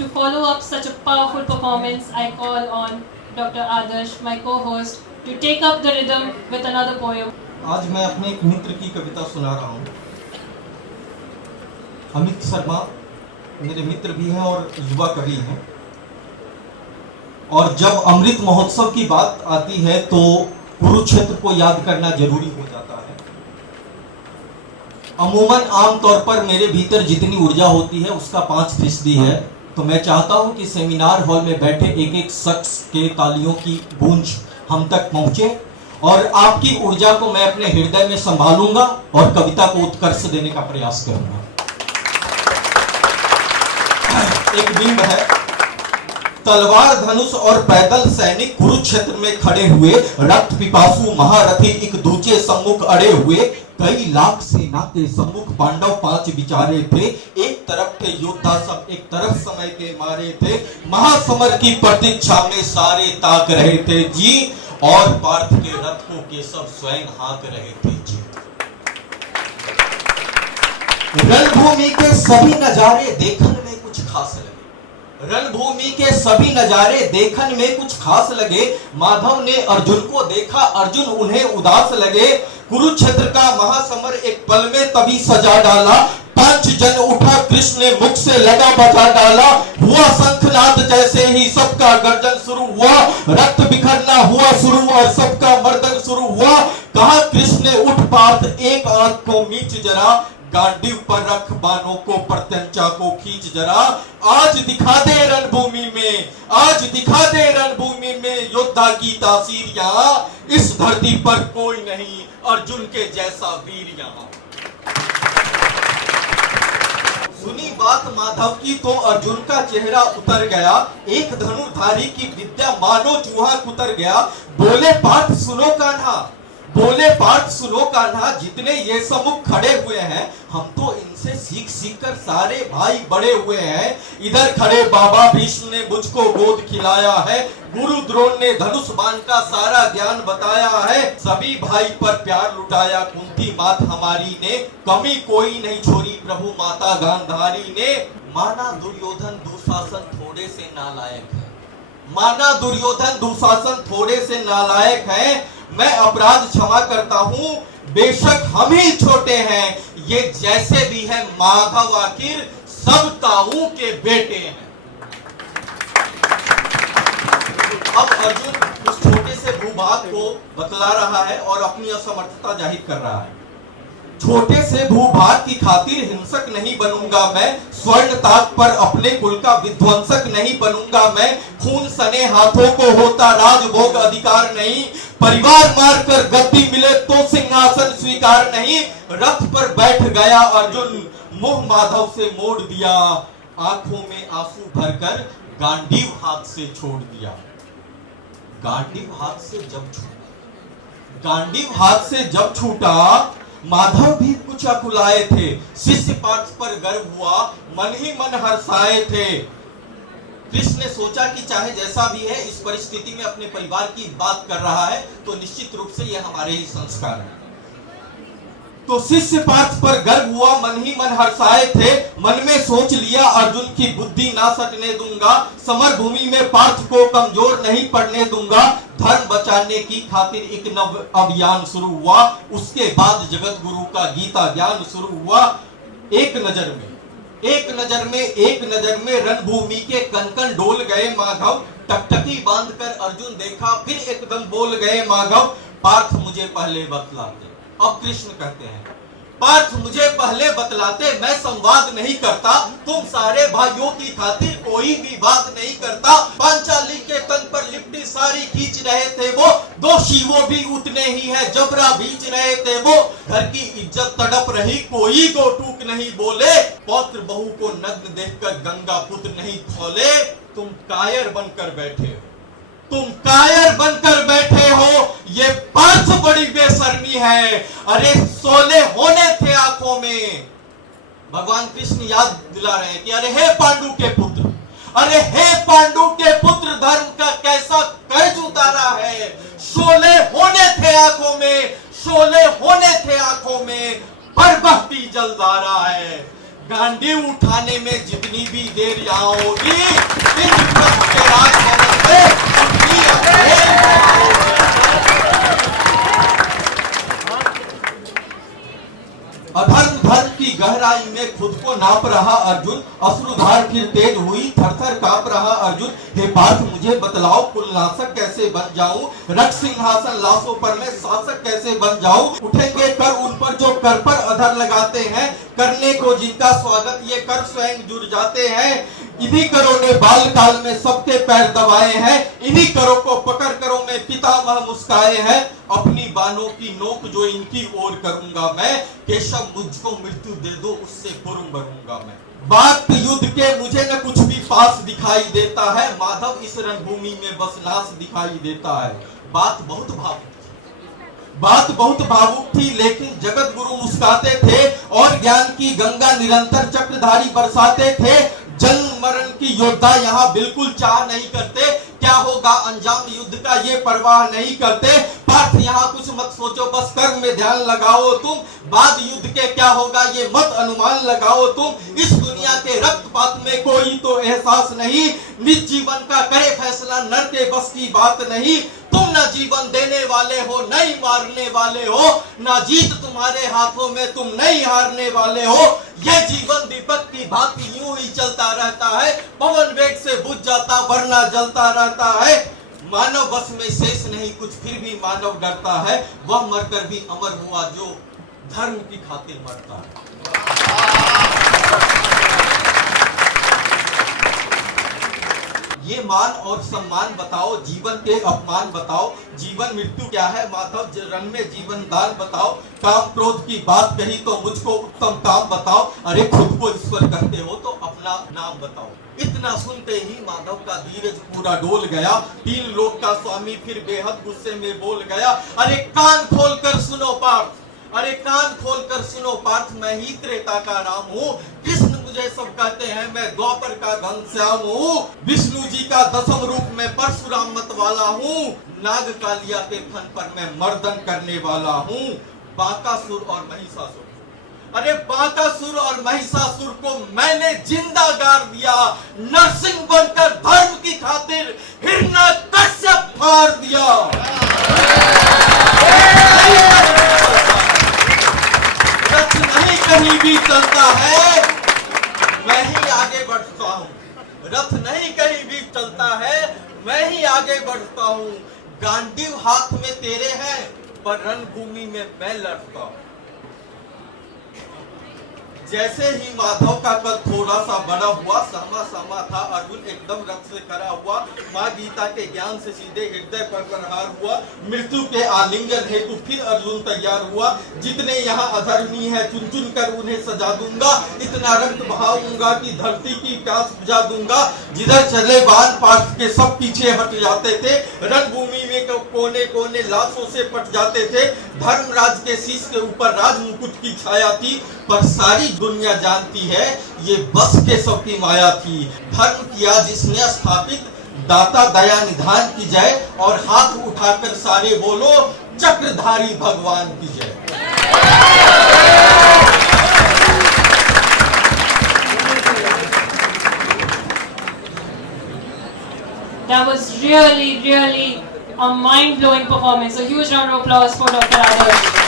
To follow up such a powerful performance, I call on Dr. Adarsh, my co-host, to take up the rhythm with another poem. आज मैं अपने एक मित्र की कविता सुना रहा हूँ। अमित शर्मा मेरे मित्र भी हैं और युवा कवि हैं। और जब अमृत महोत्सव की बात आती है तो कुरुक्षेत्र को याद करना जरूरी हो जाता है। अमूमन आमतौर पर मेरे भीतर जितनी ऊर्जा होती है उसका 5% है। तो मैं चाहता हूं कि सेमिनार हॉल में बैठे एक एक शख्स के तालियों की गूंज हम तक पहुंचे और आपकी ऊर्जा को मैं अपने हृदय में संभालूंगा और कविता को उत्कर्ष देने का प्रयास करूंगा। एक बिंब है। तलवार धनुष और पैदल सैनिक कुरुक्षेत्र में खड़े हुए, रक्त पिपासु महारथी एक दूसरे सम्मुख अड़े हुए, कई लाख सेना के सम्मुख पांडव 5 विचारे थे। एक तरफ थे योद्धा सब, एक तरफ समय के मारे थे। महासमर की प्रतीक्षा में सारे ताक रहे थे जी, और पार्थ के रथों के सब स्वयं हाँक रहे थे जी। रणभूमि के सभी नजारे देखने में कुछ खास लगे। रणभूमि के सभी नजारे देखने में कुछ खास लगे। माधव ने अर्जुन को देखा, अर्जुन उन्हें उदास लगे। कुरुक्षेत्र का महासमर एक पल में तभी सजा डाला। 5 जन उठा, कृष्ण ने मुख से लगा बजा डाला। हुआ शंखनाद जैसे ही सबका गर्जन शुरू हुआ, रक्त बिखरना हुआ शुरू और सबका मर्दन शुरू हुआ। कहा कृष्ण ने उठ पार्थ एक आंख को मीच जरा, गांडीव पर रख बाणों को प्रत्यंचा को खींच जरा। आज दिखा दे रणभूमि में, आज दिखा दे रणभूमि में योद्धा की तासीर यहाँ। इस धरती पर कोई नहीं अर्जुन के जैसा वीर यहाँ। सुनी बात माधव की तो अर्जुन का चेहरा उतर गया। एक धनुर्धारी की विद्या मानो चूहा कुतर गया। बोले पार्थ सुनो कान्हा, बोले पार्थ सुनो कान्हा, जितने ये सम्मुख खड़े हुए हैं हम तो इनसे सीख सीख कर सारे भाई बड़े हुए हैं। इधर खड़े बाबा भीष्म ने मुझको गोद खिलाया है। गुरु द्रोण ने धनुष बाण का सारा ज्ञान बताया है। सभी भाई पर प्यार लुटाया कुंती मात हमारी ने, कमी कोई नहीं छोड़ी प्रभु माता गांधारी ने। माना दुर्योधन दुशासन थोड़े से नालायक है, माना दुर्योधन दुशासन थोड़े से नालायक है। मैं अपराध क्षमा करता हूं, बेशक हम ही छोटे हैं, ये जैसे भी है माधव आखिर सब ताऊ के बेटे हैं। अब अर्जुन उस छोटे से भूभाग को बतला रहा है और अपनी असमर्थता जाहिर कर रहा है। छोटे से भूभाग की खातिर हिंसक नहीं बनूंगा मैं, स्वर्ण ताक पर अपने कुल का विध्वंसक नहीं बनूंगा मैं। खून सने हाथों को होता राजभोग अधिकार नहीं, परिवार मारकर गद्दी मिले तो सिंहासन स्वीकार नहीं। रथ पर बैठ गया अर्जुन, मुंह माधव से मोड़ दिया, आंखों में आंसू भरकर गांडीव हाथ से छोड़ दिया। गांडीव हाथ से जब छूटा, गांडीव हाथ से जब छूटा, माधव भी कुछ अकुलाए थे। शिष्य पार्थ पर गर्व हुआ, मन ही मन हर्षाए थे। कृष्ण ने सोचा कि चाहे जैसा भी है इस परिस्थिति में अपने परिवार की बात कर रहा है तो निश्चित रूप से यह हमारे ही संस्कार हैं। तो शिष्य पार्थ पर गर्व हुआ, मन ही मन हर्षाए थे। मन में सोच लिया अर्जुन की बुद्धि ना सटने दूंगा, समर भूमि में पार्थ को कमजोर नहीं पड़ने दूंगा। धर्म बचाने की खातिर एक नव अभियान शुरू हुआ। उसके बाद जगत गुरु का गीता ज्ञान शुरू हुआ। एक नजर में रणभूमि के कनकन डोल गए माधव। टकटकी बांधकर अर्जुन देखा, फिर एकदम बोल गए माधव, पार्थ मुझे पहले बतलाते। अब कृष्ण कहते हैं, पार्थ मुझे पहले बतलाते, मैं संवाद नहीं करता। तुम सारे भाइयों की खातिर कोई भी बात नहीं करता। पांचाली के तन पर लिपटी सारी खींच रहे थे वो, दोषी वो भी उतने ही है, जबरा बीच रहे थे वो। घर की इज्जत तड़प रही, कोई को टूक नहीं बोले। पौत्र बहू को नग्न देखकर गंगा पुत्र नहीं खोले। तुम कायर बनकर बैठे हो, तुम कायर बनकर बैठे हो, ये पार्थ बड़ी बेशर्मी है। अरे सोले होने थे आंखों में। भगवान कृष्ण याद दिला रहे हैं कि अरे हे पांडु के पुत्र, अरे हे पांडु के पुत्र, धर्म का कैसा कर्ज उतारा है। शोले होने थे आंखों में, शोले होने थे आंखों में, पर बहती जलधारा है। गांडी उठाने में जितनी भी देर आओगी, इंद्रप्रस्थ के राजभवन में उतनी अधेर आओगी। अधर्म धर्म की गहराई में खुद को नाप रहा अर्जुन, अश्रुधार फिर तेज हुई, थर-थर कांप रहा अर्जुन। हे पार्थ मुझे बतलाओ, कुलनाशक कैसे बन जाऊं, रक्त सिंहासन लाशों पर मैं शासक कैसे बन जाऊं। उठेंगे कर उन पर जो कर पर अधर लगाते हैं, करने को जिनका स्वागत ये कर स्वयं जुड़ जाते हैं। इन्हीं करों ने बाल काल में सबके पैर दबाए हैं, इन्हीं करों को पकड़ करो में पितामह मुस्काए हैं। अपनी बानों की नोक जो इनकी ओर करूंगा मैं, केशव मुझको मृत्यु दे दो उससे पूर्व मरूंगा मैं। बात युद्ध के मुझे न कुछ भी पास दिखाई देता है, माधव इस रणभूमि में बस नाश दिखाई देता है। बात बहुत भावुक थी, लेकिन जगत गुरु मुस्काते थे और ज्ञान की गंगा निरंतर चक्रधारी बरसाते थे। जन्म मरण की योद्धा यहाँ बिल्कुल चाह नहीं करते, क्या होगा अंजाम युद्ध का ये परवाह नहीं करते। पार्थ यहाँ कुछ मत सोचो, बस कर्म में ध्यान लगाओ तुम, बाद युद्ध के क्या होगा ये मत अनुमान लगाओ तुम। इस दुनिया के रक्तपात में कोई तो एहसास नहीं, निज जीवन का करे फैसला नर के बस की बात नहीं। तुम न जीवन देने वाले हो, नहीं मारने वाले हो, ना जीत तुम्हारे हाथों में, तुम नहीं हारने वाले हो। यह जीवन दीपक की भांति यूं ही चलता रहता है, पवन वेग से बुझ जाता वरना जलता रहता है। मानव बस में शेष नहीं कुछ, फिर भी मानव डरता है, वह मरकर भी अमर हुआ जो धर्म की खातिर मरता है। ये मान और सम्मान बताओ, जीवन के अपमान बताओ, जीवन मृत्यु क्या है माधव रंग में जीवन दान बताओ। काम क्रोध की बात कही तो मुझको उत्तम काम बताओ, अरे खुद को ईश्वर कहते हो तो अपना नाम बताओ। इतना सुनते ही माधव का धीरज पूरा डोल गया, तीन लोक का स्वामी फिर बेहद गुस्से में बोल गया। अरे कान खोल कर सुनो पार्थ, अरे कान खोल कर सुनो पार्थ, मैं ही त्रेता का राम हूँ। कृष्ण मुझे सब कहते हैं, मैं द्वापर का घनश्याम हूँ। विष्णु जी का दसम रूप में परशुराम मत वाला हूँ। नाग कालिया के फन पर मैं मर्दन करने वाला हूँ। बाकासुर और महिषासुर, अरे बाकासुर और महिषासुर को मैंने जिंदा गाड़ दिया। नरसिंह बनकर धर्म की खातिर हिरण्यकश्यप फाड़ दिया। रथ नहीं कहीं भी चलता है, मैं ही आगे बढ़ता हूँ। रथ नहीं कहीं भी चलता है, मैं ही आगे बढ़ता हूँ। गांडीव हाथ में तेरे है, पर रणभूमि में मैं लड़ता हूँ। जैसे ही माधव का कद थोड़ा सा बड़ा हुआ, सहमा था अर्जुन एकदम रक्त से करा हुआ। माँ गीता के ज्ञान से सीधे हृदय पर प्रहार हुआ। मृत्यु के आलिंगन हेतु फिर अर्जुन तैयार हुआ। जितने यहाँ अधर्मी है चुन चुन कर उन्हें सजा दूंगा, इतना रक्त बहाऊंगा कि धरती की प्यास बुझा दूंगा। जिधर चले बाण पार्थ के सब पीछे हट जाते थे, रणभूमि में कोने कोने लाशों से पट जाते थे। धर्मराज के शीश के ऊपर राज मुकुट की छाया थी, पर सारी दुनिया जानती है ये बस के सब की माया थी। धर्म किया जिसने स्थापित, दाता दया निधान की जय, और हाथ उठाकर सारे बोलो चक्रधारी भगवान की जय। That was really a mind-blowing performance. A huge round of applause for Dr. Adarsh.